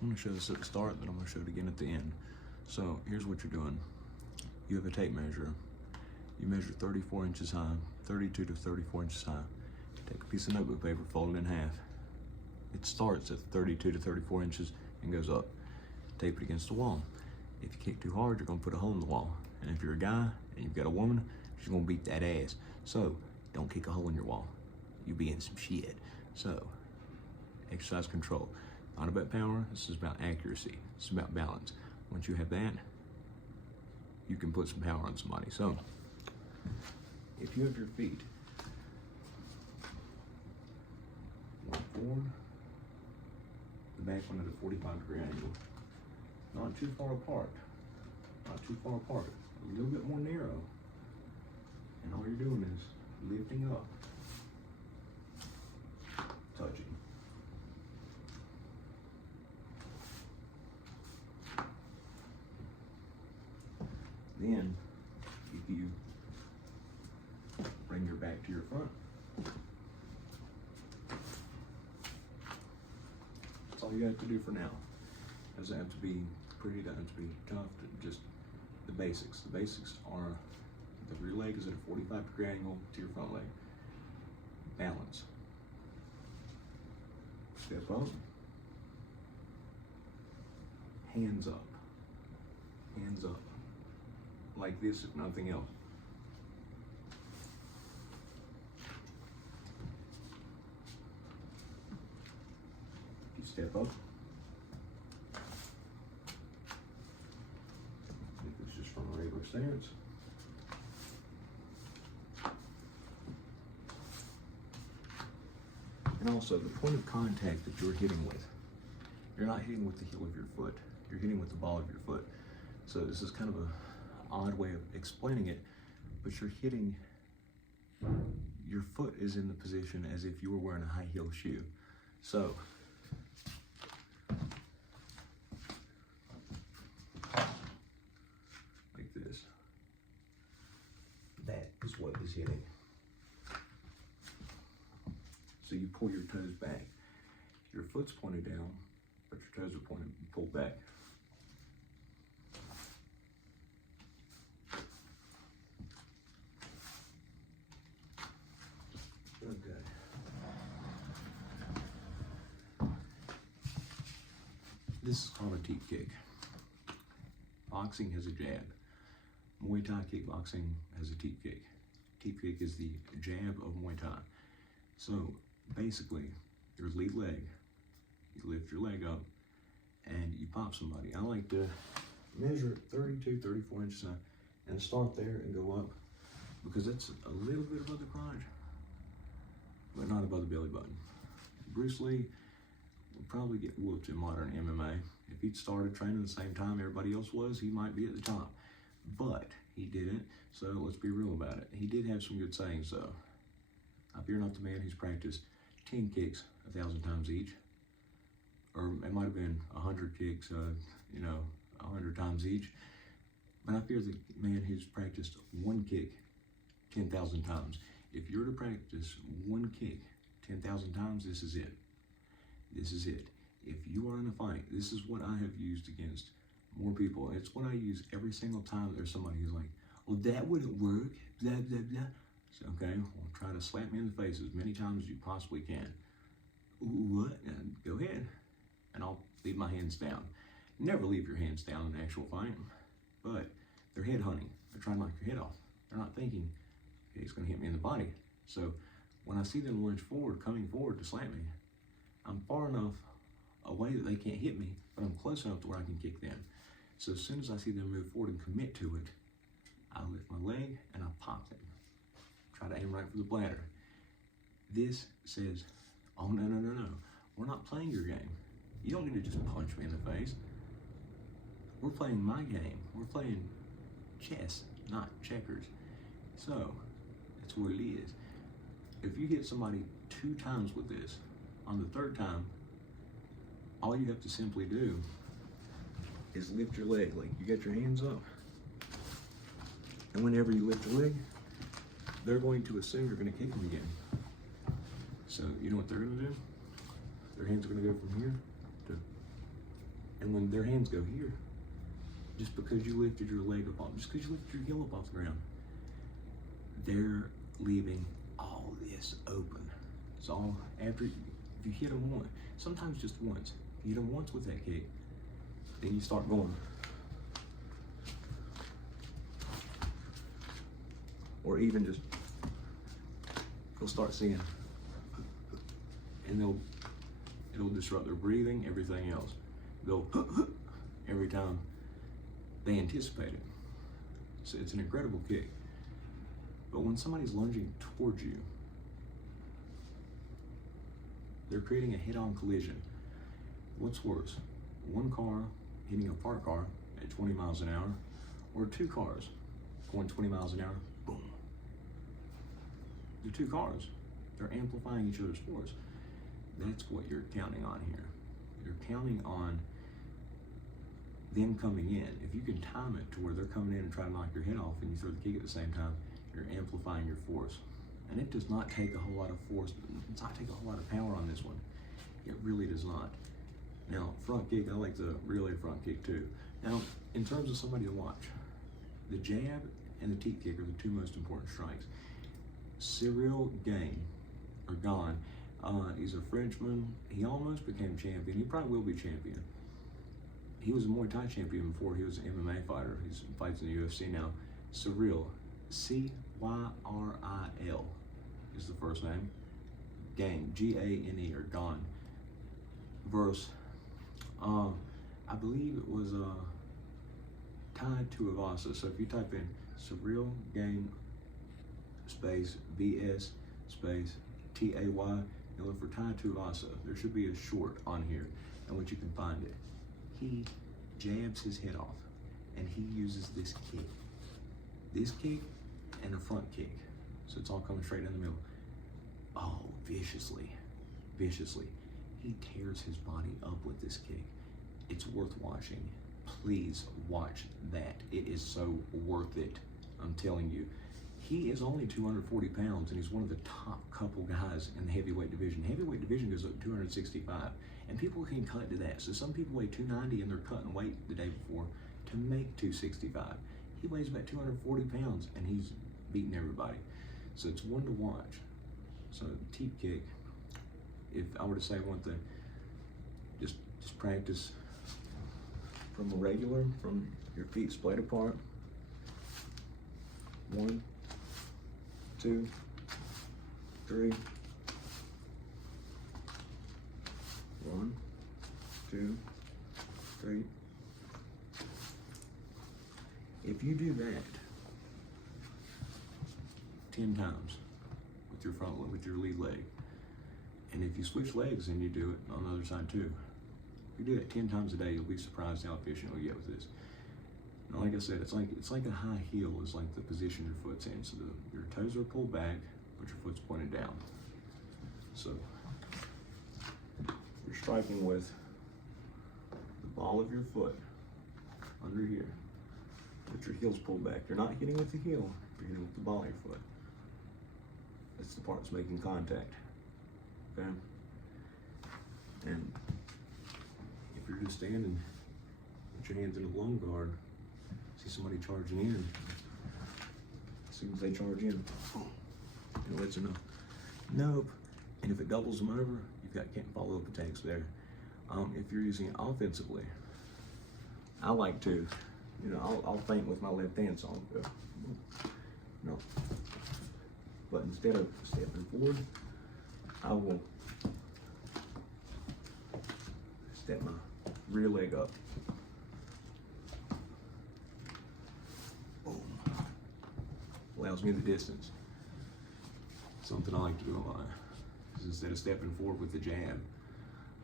I'm gonna show this at the start, then I'm gonna show it again at the end. So here's what you're doing. You have a tape measure. You measure 34 inches high, 32 to 34 inches high. Take a piece of notebook paper, fold it in half. It starts at 32 to 34 inches and goes up. Tape it against the wall. If you kick too hard, you're gonna put a hole in the wall. And if you're a guy and you've got a woman, she's gonna beat that ass. So don't kick a hole in your wall. You be in some shit. So exercise control. Not about power, this is about accuracy. This is about balance. Once you have that, you can put some power on somebody. So if you have your feet one forward, the back one at a 45-degree angle, not too far apart, not too far apart, a little bit more narrow, and all you're doing is lifting up, touching. Then, if you bring your back to your front, that's all you have to do for now. Doesn't have to be pretty, doesn't have to be tough, just the basics. The basics are the rear leg is at a 45-degree angle to your front leg. Balance. Step up. Hands up. Hands up. Like this, if nothing else. You step up. If it's just from a regular stance. And also the point of contact that you're hitting with. You're not hitting with the heel of your foot. You're hitting with the ball of your foot. So this is kind of a odd way of explaining it, but you're hitting, your foot is in the position as if you were wearing a high heel shoe. So, like this. That is what is hitting. So you pull your toes back. Your foot's pointed down, but your toes are pulled back. Good. This is called a teep kick. Boxing has a jab. Muay Thai kickboxing has a teep kick. Teep kick is the jab of Muay Thai. So basically, your lead leg, you lift your leg up and you pop somebody. I like to measure 32, 34 inches high and start there and go up because it's a little bit above the crotch, but not above the belly button. Bruce Lee would probably get whooped in modern MMA. If he'd started training the same time everybody else was, he might be at the top. But he didn't, so let's be real about it. He did have some good sayings though. I fear not the man who's practiced 10 kicks 1,000 times each. Or it might have been 100 kicks, 100 times each. But I fear the man who's practiced one kick 10,000 times. If you're to practice one kick 10,000 times, this is it. This is it. If you are in a fight, this is what I have used against more people. It's what I use every single time there's somebody who's like, well, that wouldn't work, blah, blah, blah. So, okay, well, try to slap me in the face as many times as you possibly can. What? And go ahead. And I'll leave my hands down. Never leave your hands down in an actual fight. But they're head hunting. They're trying to knock your head off. They're not thinking, okay, he's going to hit me in the body. So when I see them lunge forward, coming forward to slap me, I'm far enough away that they can't hit me, but I'm close enough to where I can kick them. So as soon as I see them move forward and commit to it, I lift my leg and I pop them. Try to aim right for the bladder. This says, oh, no. We're not playing your game. You don't need to just punch me in the face. We're playing my game. We're playing chess, not checkers. So, that's what it is. If you hit somebody 2 times with this, on the 3rd time, all you have to simply do is lift your leg. Like, you get your hands up. And whenever you lift your leg, they're going to assume you're going to kick them again. So, you know what they're going to do? Their hands are going to go from here to And when their hands go here, just because you lifted your leg up off, just because you lifted your heel up off the ground, they're leaving all this open. It's all after, if you hit them once, sometimes just once. If you hit them once with that kick, then you start going. Or even just, you'll start seeing, and it'll disrupt their breathing, everything else. They'll every time they anticipate it. So it's an incredible kick. But when somebody's lunging towards you, they're creating a head-on collision. What's worse, one car hitting a parked car at 20 miles an hour, or two cars going 20 miles an hour, boom. The two cars, they're amplifying each other's force. That's what you're counting on here. You're counting on them coming in. If you can time it to where they're coming in and trying to knock your head off and you throw the kick at the same time, you're amplifying your force. And it does not take a whole lot of force, it does not take a whole lot of power on this one. It really does not. Now, front kick, I like the relay front kick too. Now, in terms of somebody to watch, the jab and the teep kick are the two most important strikes. Cyril Gane, he's a Frenchman. He almost became champion. He probably will be champion. He was a Muay Thai champion before he was an MMA fighter. He fights in the UFC now. Cyril, C-Y-R-I-L is the first name. Gane, G-A-N-E, or Gane. Verse, I believe it was Tai Tuivasa. So if you type in Cyril Gane space VS space T-A-Y, and look for Tai Tuivasa. There should be a short on here, and once you can find it. He jabs his head off, and he uses this kick and a front kick. So it's all coming straight in the middle. Oh, viciously. He tears his body up with this kick. It's worth watching. Please watch that. It is so worth it. I'm telling you. He is only 240 pounds, and he's one of the top couple guys in the heavyweight division. Heavyweight division goes up to 265, and people can cut to that. So some people weigh 290, and they're cutting weight the day before to make 265. He weighs about 240 pounds, and he's beating everybody. So it's one to watch. So teep kick, if I were to say one thing, just practice from your feet splayed apart. 1, 2, 3. 1, 2, 3. If you do that 10 times with your lead leg, and if you switch legs and you do it on the other side too, if you do it 10 times a day, you'll be surprised how efficient you'll get with this. And like I said, it's like a high heel is like the position your foot's in. So your toes are pulled back, but your foot's pointed down. So you're striking with the ball of your foot under here, but your heel's pulled back. You're not hitting with the heel, you're hitting with the ball of your foot. That's the part that's making contact. Okay? And if you're just standing, put your hands in a lung guard, see somebody charging in. As soon as they charge in, it lets them know. Nope. And if it doubles them over, you've got can't follow-up attacks there. If you're using it offensively, I like to, I'll feint with my left hand, so I'll go. No. But instead of stepping forward, I will step my rear leg up. Boom. Allows me the distance. Something I like to do a lot is instead of stepping forward with the jab,